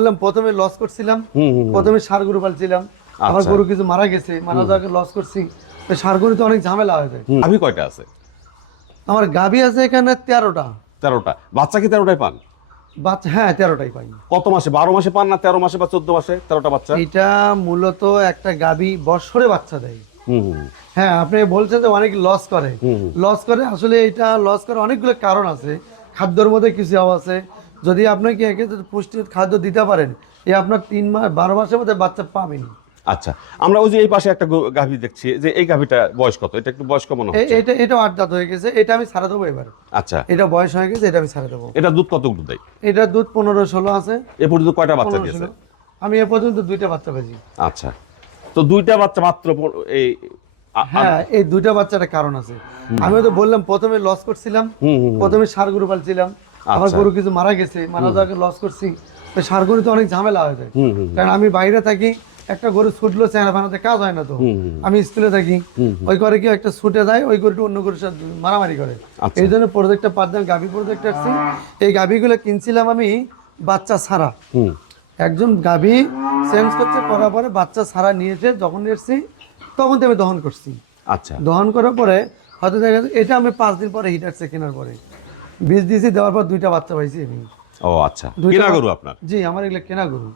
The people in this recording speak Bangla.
বললাম প্রথমে লস করছিলাম, প্রথমে ষাঁড় গরু পালছিলাম, আমার গরু কিছু মারা গেছে, মারা যাওয়ার লস করছি। ষাঁড় গরুতে অনেক ঝামেলা হয়ে যায়। গাভী কয়টা আছে? আমার গাভী আছে এখানে 13টা। 13টা। বাচ্চা কি 13টাই পান? বাচ্চা হ্যাঁ 13টাই পাই। কত মাসে? 12 মাসে পান না 13 মাসে বা 14 মাসে 13টা বাচ্চা? এটা মূলত একটা গাভী বছরে বাচ্চা দেয়। হুম। হ্যাঁ, আপনি বলছেন যে অনেক লস করে। হুম। লস করে, আসলে এটা লস করে অনেকগুলো কারণ আছে। খাদ্যের মধ্যে কিছু আছে। যদি আপনাকে একে পুষ্টির খাদ্য দিতে পারেন, এই আপনার 3 মাস 12 মাসের মধ্যে বাচ্চা পাবেন। আচ্ছা, আমরা ওই যে এই পাশে একটা গাভী দেখছি, যে এই গাভীটা বয়স কত? এটা একটু বয়স্ক মনে হচ্ছে। এটা 8 দাঁত হয়ে গেছে, এটা আমি ছাড়া দেবো এবার। আচ্ছা, এটা বয়স হয়ে গেছে, এটা আমি ছাড়া দেবো। এটা দুধ কতটুকু দেয়? এটা দুধ 15-16 আছে। এ পর্যন্ত কয়টা বাচ্চা 15-16 দিয়েছে? আমি এ পর্যন্ত 2টা বাচ্চা পেয়েছি। আচ্ছা, তো 2টা বাচ্চা মাত্র এই হ্যাঁ, এই 2টা বাচ্চার কারণ আছে। আমি তো বললাম প্রথমে লস করছিলাম, প্রথমে ষাঁড় গরু পালছিলাম, আমার গরু কিছু মারা গেছে, মারা যাওয়ার লস করছি। ষাঁড় গরুতে অনেক ঝামেলা হয়ে যায়। কারণ আমি বাইরে থাকি, একটা গরু ছুটলো চেহারা বানাতে কাজ হয় না। তো আমি স্কুলে থাকি, ওই করে কি একটা ছুটে যায়, ওই গরুটা অন্য গরুর সাথে মারামারি করে। এই জন্য প্রজেক্টটা পাঁচজন গাভী প্রজেক্ট আসছি। এই গাভীগুলো কিনছিলাম আমি বাচ্চা ছাড়া। একজন গাভী চেঞ্জ করছে, করার পরে বাচ্চা ছাড়া নিয়েছে, যখন এসছি তখন তো আমি দহন করছি। আচ্ছা, দহন করার পরে হয়তো দেখা যাচ্ছে এটা আমি 5 দিন পরে হিট আসছে কেনার পরে বীজ দিয়েছি, দেওয়ার পর 2টা বাচ্চা পাইছি আমি। ও আচ্ছা, কেনা গরু আপনার? জি, আমার এগুলো কেনা গরু।